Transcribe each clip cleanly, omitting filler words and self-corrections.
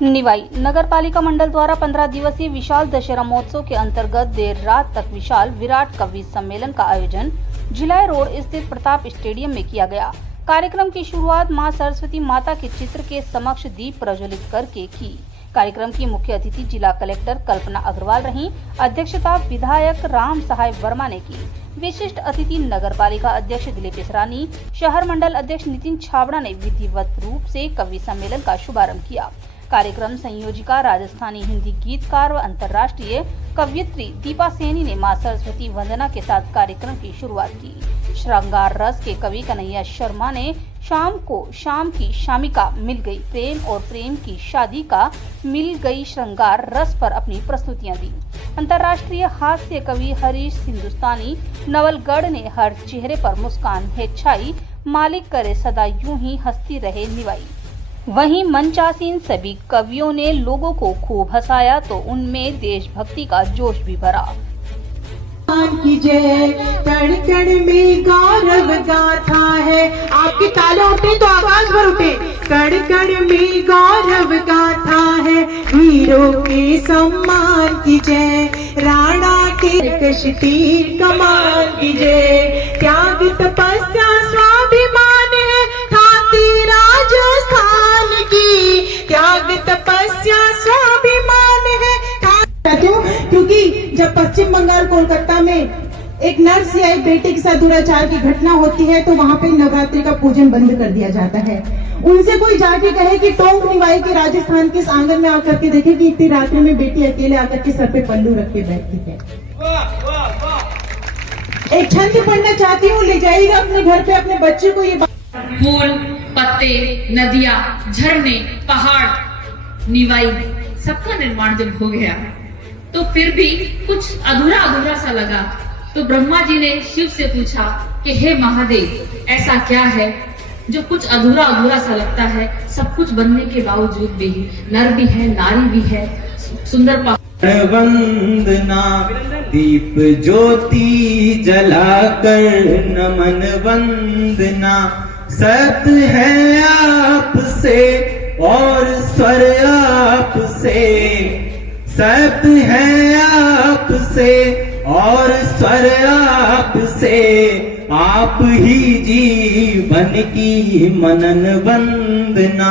निवाई नगर पालिका मंडल द्वारा 15 दिवसीय विशाल दशहरा महोत्सव के अंतर्गत देर रात तक विशाल विराट कवि सम्मेलन का आयोजन झिलाई रोड स्थित प्रताप स्टेडियम में किया गया। कार्यक्रम की शुरुआत मां सरस्वती माता के चित्र के समक्ष दीप प्रज्वलित करके की। कार्यक्रम की मुख्य अतिथि जिला कलेक्टर कल्पना अग्रवाल रहीं। अध्यक्षता विधायक राम सहाय वर्मा ने की। विशिष्ट अतिथि नगर पालिका अध्यक्ष दिलीप इसरानी, शहर मंडल अध्यक्ष नितिन छाबड़ा ने विधिवत रूप से कवि सम्मेलन का शुभारंभ किया। कार्यक्रम संयोजिका राजस्थानी हिंदी गीतकार व अंतर्राष्ट्रीय कवयित्री दीपा सैनी ने मां सरस्वती वंदना के साथ कार्यक्रम की शुरुआत की। श्रृंगार रस के कवि कन्हैया शर्मा ने शाम को शाम की शामिका मिल गई प्रेम और प्रेम की शादी का मिल गई श्रृंगार रस पर अपनी प्रस्तुतियां दी। अंतर्राष्ट्रीय हास्य कवि हरीश हिंदुस्तानी नवलगढ़ ने हर चेहरे पर मुस्कान है छाई, मालिक करे सदा यूं ही हंसती रहे निवाई। वहीं मंचासीन सभी कवियों ने लोगों को खूब हंसाया तो उनमें देशभक्ति का जोश भी भरा। की जय कण कण में गौरव गाथा है। आपकी ताले उठे तो आवाज भर उठे। कण कण में गौरव गाथा है, वीरों के सम्मान की जय, राणा के कश तीर कमान की जय। त्याग तपस्या स्वाभिमान है थाती राजस्थान की, त्याग तपस्या स्वाभिमान है। क्योंकि जब पश्चिम बंगाल कोलकाता में एक नर्स या एक बेटे के साथ दुराचार की घटना होती है तो वहां पे नवरात्रि का पूजन बंद कर दिया जाता है। उनसे कोई जाके कहे कि टोंक निवाई के राजस्थान के इस आंगन में आकर के देखे कि इतनी रात्रि में बेटी अकेले आकर के सर पे पल्लू रख के बैठती है। एक छंद पढ़ना चाहती हूँ, ले जाइएगा अपने घर पे अपने बच्चे को। ये फूल, पत्ते, नदियाँ, झरने, पहाड़, निवाई सबका निर्माण जब हो गया तो फिर भी कुछ अधूरा अधूरा सा लगा। तो ब्रह्मा जी ने शिव से पूछा कि हे महादेव, ऐसा क्या है जो कुछ अधूरा अधूरा सा लगता है? सब कुछ बनने के बावजूद भी नर भी है, नारी भी है, सुंदर वंदना दीप ज्योति जलाकर नमन वंदना, सत है आपसे और स्वर आपसे, सत है आपसे और स्वर आपसे, आप ही जीवन की मनन वंदना,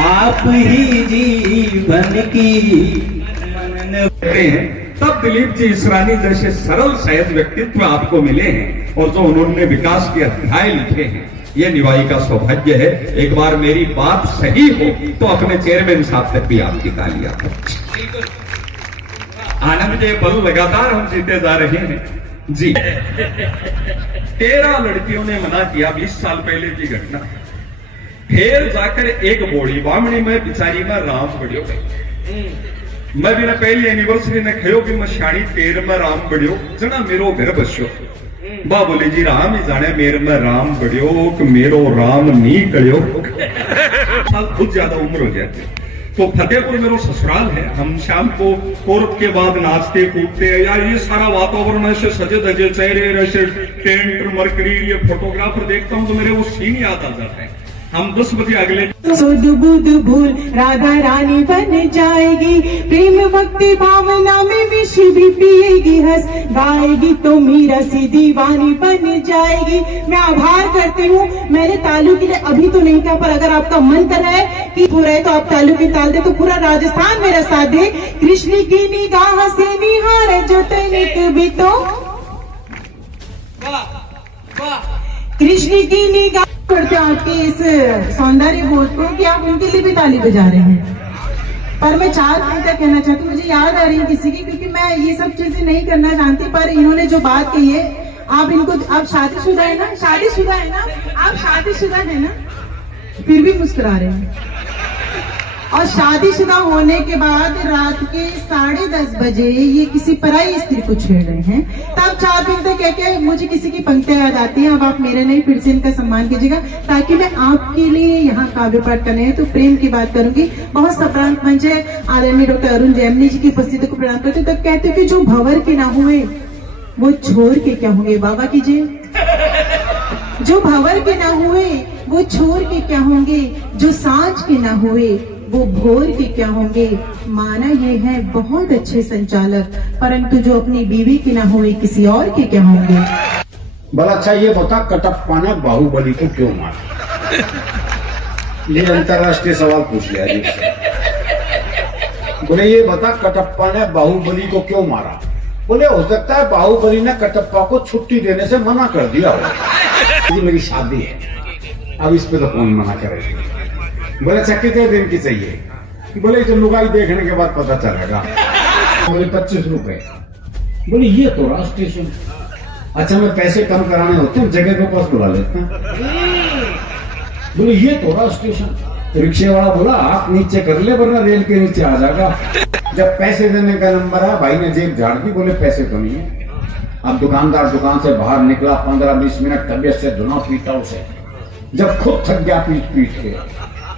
आप ही जीवन की मनन हैं। तब दिलीप जी इसरानी जैसे सरल सहज व्यक्तित्व आपको मिले हैं और जो उन्होंने विकास के अध्याय लिखे हैं, ये निवाई का सौभाग्य है। एक बार मेरी बात सही हो तो अपने चेयरमैन साहब तक भी आपकी तालियां। आनंद के पल लगातार हम जीते जा रहे हैं जी। 13 लड़कियों ने मना किया 20 साल पहले की घटना। फिर जाकर एक बोड़ी बामणी में बिचारी में राम बढ़ियो। मैं भी ना पहली एनिवर्सरी ने खयो कि मैं शाणी तेर में राम बढ़ियो जना मेरो घर बस्यो। बा बोली जी राम ही जाने मेरे में राम बढ़ियो कि मेरो राम नहीं करियो। साल खुद ज्यादा उम्र हो जाती। तो फतेहपुर मेरो ससुराल है। हम शाम को कोर्ट के बाद नाचते कूदते यार, ये सारा वातावरण ऐसे सजे धजे चेहरे, ऐसे टेंट मरकरी, ये फोटोग्राफर देखता हूँ तो मेरे वो सीन याद आ जाते हैं। हम 10 बजे अगले सुध बुध भूल राधा रानी बन जाएगी, प्रेम भक्ति भावना में विष भी पिएगी, हंस गाएगी तो मीरा सी दीवानी बन जाएगी। मैं आभार करती हूँ, मैंने तालू के लिए अभी तो नहीं था, पर अगर आपका मन कर रहा है कि पूरा है तो आप तालू की ताल दे तो पूरा राजस्थान मेरा साथ दे। कृष्ण की निगाह से निहार जो तनिक भी तो, कृष्ण की निगाह करते आपके इस सौंदर्य बोध को कि आप उनके लिए भी ताली बजा रहे हैं। पर मैं 4 मिनट कहना चाहती हूँ, मुझे याद आ रही है किसी की, क्योंकि मैं ये सब चीजें नहीं करना जानती, पर इन्होंने जो बात कही है, आप इनको, आप शादीशुदा है ना? शादीशुदा है ना? आप शादीशुदा है ना? फिर भी मुस्कुरा रहे हैं। और शादीशुदा होने के बाद रात के 10:30 बजे ये किसी पराई स्त्री को छेड़ रहे हैं। तब 4 दिन तक कह मुझे किसी की पंक्तियां याद आती हैं। अब आप मेरे नहीं, फिर से इनका सम्मान कीजिएगा ताकि मैं आपके लिए यहाँ काव्य पाठ करने हैं तो प्रेम की बात करूंगी। बहुत सप्रांत मंच है, आदरणीय डॉक्टर अरुण जैमिनी जी की उपस्थिति को प्रणाम करते। तब कहते कि जो भंवर के ना हुए वो छोड़ के क्या होंगे? बाबा कीजिए। जो भंवर के ना हुए वो छोड़ के क्या होंगे? जो सांझ के ना हुए वो भोर के क्या होंगे। माना ये है बहुत अच्छे संचालक, परंतु जो अपनी बीवी की ना हुए किसी और के क्या होंगे। बड़ा अच्छा ये बता, कटप्पा ने बाहुबली को क्यों मारा? ये अंतरराष्ट्रीय सवाल पूछ लिया जी। बोले ये बता, कटप्पा ने बाहुबली को क्यों मारा? बोले हो सकता है बाहुबली ने कटप्पा को छुट्टी देने से मना कर दिया हो। मेरी शादी है, अब इस पे तो कौन मना करेगा। बोले अच्छा कितने दिन की चाहिए? बोले तो लुगाई देखने के बाद पता चलेगा। बोले 25 रुपए। बोले ये तो रहा स्टेशन। अच्छा मैं पैसे कम कराने होते हैं जगह के पास बुला लेते हैं। बोले ये तो रहा स्टेशन। रिक्शे वाला बोला आप नीचे कर ले वरना रेल के नीचे आ जाएगा। जब पैसे देने का नंबर है, भाई ने जेब झाड़ दी, बोले पैसे तो नहीं है। अब दुकानदार दुकान से बाहर निकला, 15-20 मिनट तबियत से धुना पीटा उसे। जब खुद थक गया पीट पीट के,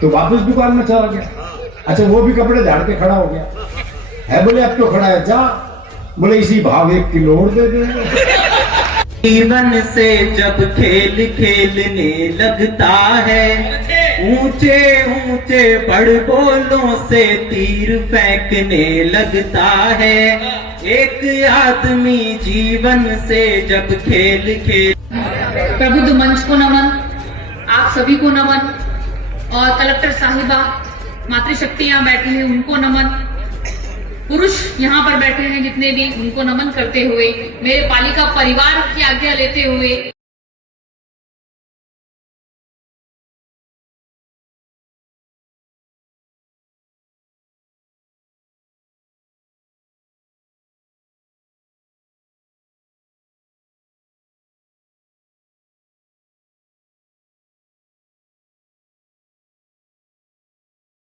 तो वापस दुकान में चला गया। अच्छा वो भी कपड़े झाड़ के खड़ा हो गया है। बोले अब तो खड़ा है, जा। बोले इसी भाव 1 किलो और दे देंगे। जीवन से जब खेल खेलने लगता है, ऊंचे ऊंचे बड़बोलों से तीर फेंकने लगता है। एक आदमी जीवन से जब खेल खेल। प्रबुद्ध मंच को नमन, आप सभी को नमन, और कलेक्टर साहिबा, मातृशक्ति यहाँ बैठी है उनको नमन, पुरुष यहाँ पर बैठे हैं जितने भी, उनको नमन करते हुए, मेरे पालिका परिवार की आज्ञा लेते हुए